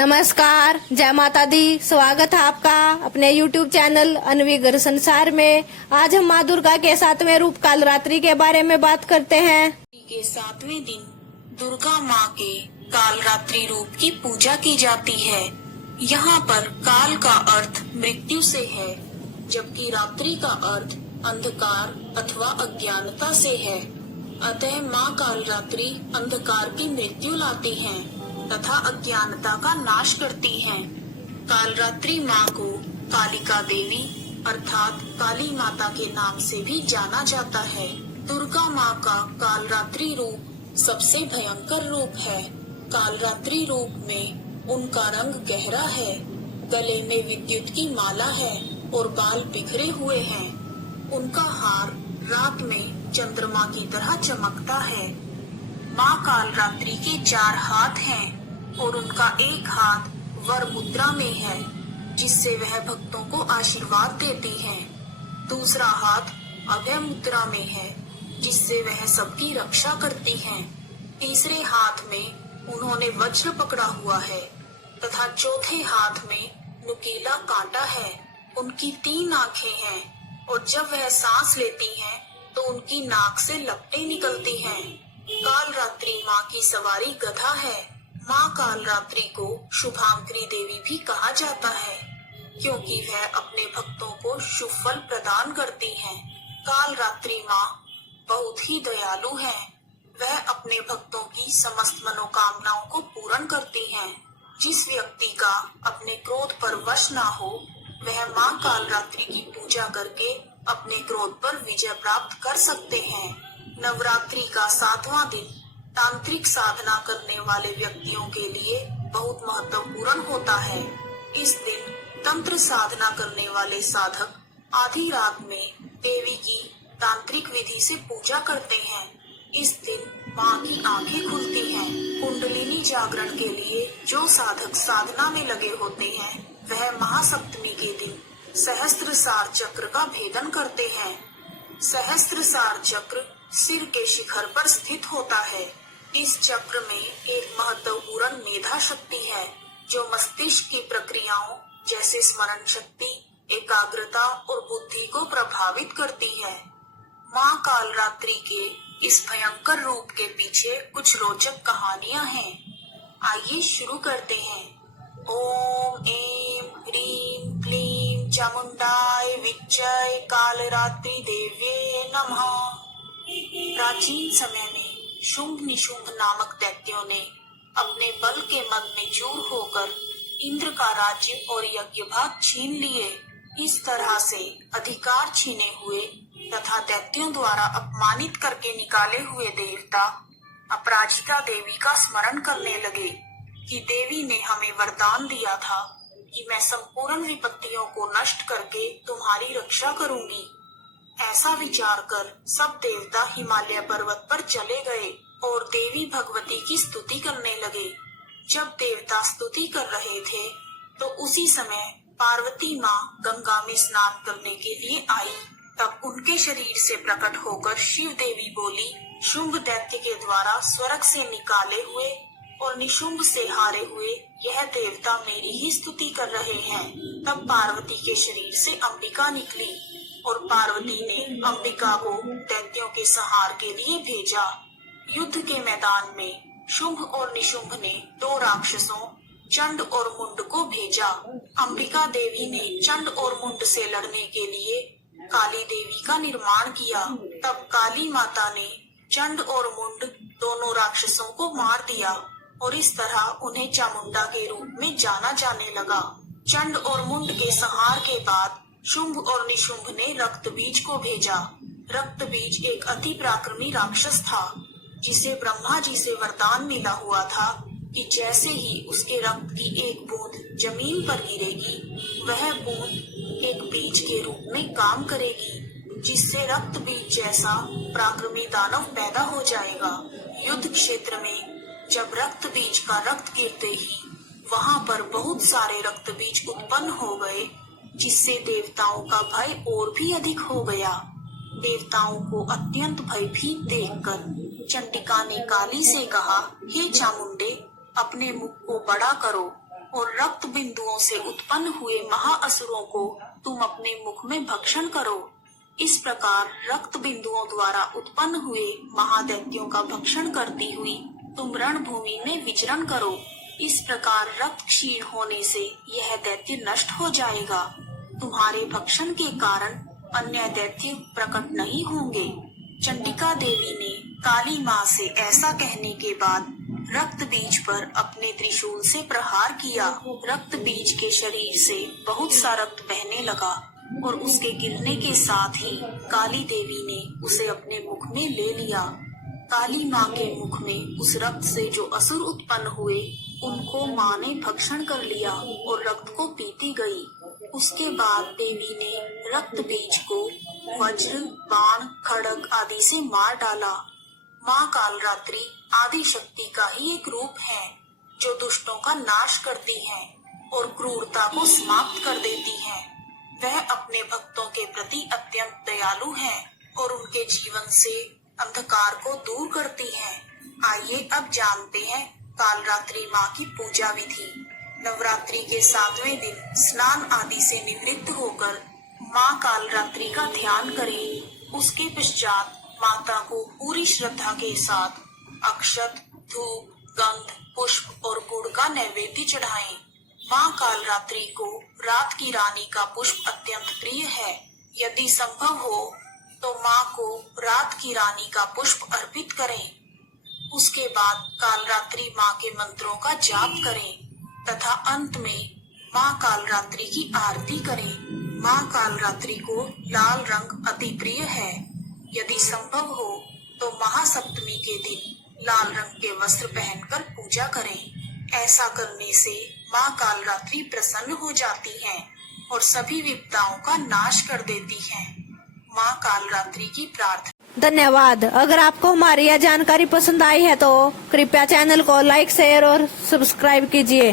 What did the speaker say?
नमस्कार, जय माता दी। स्वागत है आपका अपने YouTube चैनल अनवी घर संसार में। आज हम माँ दुर्गा के 7वें रूप कालरात्रि के बारे में बात करते हैं। के 7वें दिन दुर्गा माँ के कालरात्रि रूप की पूजा की जाती है। यहाँ पर काल का अर्थ मृत्यु से है, जबकि रात्रि का अर्थ अंधकार अथवा अज्ञानता से है। अतः माँ कालरात्रि अंधकार की मृत्यु लाती हैं तथा अज्ञानता का नाश करती हैं। कालरात्रि माँ को कालिका देवी अर्थात काली माता के नाम से भी जाना जाता है। दुर्गा माँ का कालरात्रि रूप सबसे भयंकर रूप है। कालरात्रि रूप में उनका रंग गहरा है, गले में विद्युत की माला है और बाल बिखरे हुए हैं। उनका हार रात में चंद्रमा की तरह चमकता है। माँ कालरात्रि के 4 हाथ हैं और उनका एक हाथ वर मुद्रा में है, जिससे वह भक्तों को आशीर्वाद देती है। दूसरा हाथ अभय मुद्रा में है, जिससे वह सबकी रक्षा करती हैं। तीसरे हाथ में उन्होंने वज्र पकड़ा हुआ है तथा चौथे हाथ में नुकीला कांटा है। उनकी 3 आंखें हैं और जब वह सांस लेती हैं तो उनकी नाक से लपटें निकलती हैं। कालरात्रि माँ की सवारी गधा है। माँ कालरात्रि को शुभांकरी देवी भी कहा जाता है, क्योंकि वह अपने भक्तों को शुभ फल प्रदान करती हैं। कालरात्रि माँ बहुत ही दयालु है। वह अपने भक्तों की समस्त मनोकामनाओं को पूर्ण करती हैं। जिस व्यक्ति का अपने क्रोध पर वश ना हो, वह माँ कालरात्रि की पूजा करके अपने क्रोध पर विजय प्राप्त कर सकते हैं। नवरात्रि का 7वां दिन तांत्रिक साधना करने वाले व्यक्तियों के लिए बहुत महत्वपूर्ण होता है। इस दिन तंत्र साधना करने वाले साधक आधी रात में देवी की तांत्रिक विधि से पूजा करते हैं। इस दिन माँ की आंखें खुलती हैं। कुंडलिनी जागरण के लिए जो साधक साधना में लगे होते हैं, वह महासप्तमी के दिन सहस्त्रसार चक्र का भेदन करते हैं। सहस्त्रसार चक्र सिर के शिखर पर स्थित होता है। इस चक्र में एक महत्वपूर्ण मेधा शक्ति है, जो मस्तिष्क की प्रक्रियाओं जैसे स्मरण शक्ति, एकाग्रता और बुद्धि को प्रभावित करती है। माँ कालरात्रि के इस भयंकर रूप के पीछे कुछ रोचक कहानियाँ हैं। आइए शुरू करते हैं। ओम ऐं ह्रीं क्लीं चामुंडाय विच्चय कालरात्रि देव्ये नमः। प्राचीन समय में शुंभ निशुंभ नामक दैत्यों ने अपने बल के मद में चूर होकर इंद्र का राज्य और यज्ञ भाग छीन लिए। इस तरह से अधिकार छीने हुए तथा दैत्यों द्वारा अपमानित करके निकाले हुए देवता अपराजिता देवी का स्मरण करने लगे कि देवी ने हमें वरदान दिया था कि मैं संपूर्ण विपत्तियों को नष्ट करके तुम्हारी रक्षा करूंगी। ऐसा विचार कर सब देवता हिमालय पर्वत पर चले गए और देवी भगवती की स्तुति करने लगे। जब देवता स्तुति कर रहे थे तो उसी समय पार्वती माँ गंगा में स्नान करने के लिए आई। तब उनके शरीर से प्रकट होकर शिव देवी बोली, शुंभ दैत्य के द्वारा स्वर्ग से निकाले हुए और निशुंभ से हारे हुए यह देवता मेरी ही स्तुति कर रहे हैं। तब पार्वती के शरीर से अंबिका निकली और पार्वती ने अंबिका को दैत्यों के संहार के लिए भेजा। युद्ध के मैदान में शुंभ और निशुंभ ने 2 राक्षसों चंड और मुंड को भेजा। अंबिका देवी ने चंड और मुंड से लड़ने के लिए काली देवी का निर्माण किया। तब काली माता ने चंड और मुंड दोनों राक्षसों को मार दिया और इस तरह उन्हें चामुंडा के रूप में जाना जाने लगा। चंड और मुंड के संहार के बाद शुंभ और निशुंभ ने रक्त बीज को भेजा। रक्त बीज एक अति पराक्रमी राक्षस था, जिसे ब्रह्मा जी से वरदान मिला हुआ था कि जैसे ही उसके रक्त की एक बूंद जमीन पर गिरेगी, वह बूंद एक बीज के रूप में काम करेगी, जिससे रक्त बीज जैसा पराक्रमी दानव पैदा हो जाएगा। युद्ध क्षेत्र में जब रक्त बीज का रक्त गिरते ही वहाँ पर बहुत सारे रक्त बीज उत्पन्न हो गए, जिससे देवताओं का भय और भी अधिक हो गया। देवताओं को अत्यंत भयभीत देखकर चंडिका ने काली से कहा, हे चामुंडे, अपने मुख को बड़ा करो। और रक्त बिंदुओं से उत्पन्न हुए महाअसुरों को तुम अपने मुख में भक्षण करो। इस प्रकार रक्त बिंदुओं द्वारा उत्पन्न हुए महादैत्यों का भक्षण करती हुई तुम रणभूमि में विचरण करो। इस प्रकार रक्त क्षीण होने से यह दैत्य नष्ट हो जाएगा। तुम्हारे भक्षण के कारण अन्य दैत्य प्रकट नहीं होंगे। चंडिका देवी ने काली माँ से ऐसा कहने के बाद रक्त बीज पर अपने त्रिशूल से प्रहार किया। रक्त बीज के शरीर से बहुत सा रक्त बहने लगा और उसके गिरने के साथ ही काली देवी ने उसे अपने मुख में ले लिया। काली माँ के मुख में उस रक्त से जो असुर उत्पन्न हुए उनको माँ ने भक्षण कर लिया और रक्त को पीती गई। उसके बाद देवी ने रक्त बीज को वज्र, बाण, खड्ग आदि से मार डाला। माँ कालरात्रि आदि शक्ति का ही एक रूप है जो दुष्टों का नाश करती है और क्रूरता को समाप्त कर देती है। वह अपने भक्तों के प्रति अत्यंत दयालु है और उनके जीवन से अंधकार को दूर करती है। आइए अब जानते हैं कालरात्रि माँ की पूजा विधि। नवरात्रि के 7वें दिन स्नान आदि से निवृत्त होकर माँ कालरात्रि का ध्यान करें। उसके पश्चात माता को पूरी श्रद्धा के साथ अक्षत, धूप, गंध, पुष्प और गुड़ का नैवेद्य चढ़ाएं। माँ कालरात्रि को रात की रानी का पुष्प अत्यंत प्रिय है। यदि संभव हो तो माँ को रात की रानी का पुष्प अर्पित करें। उसके बाद कालरात्रि माँ के मंत्रों का जाप करें तथा अंत में माँ कालरात्रि की आरती करें। माँ कालरात्रि को लाल रंग अति प्रिय है। यदि संभव हो तो महासप्तमी के दिन लाल रंग के वस्त्र पहनकर पूजा करें। ऐसा करने से माँ कालरात्रि प्रसन्न हो जाती है और सभी विपदाओं का नाश कर देती है। माँ कालरात्रि की प्रार्थना। धन्यवाद। अगर आपको हमारी यह जानकारी पसंद आई है तो कृपया चैनल को लाइक, शेयर और सब्सक्राइब कीजिए।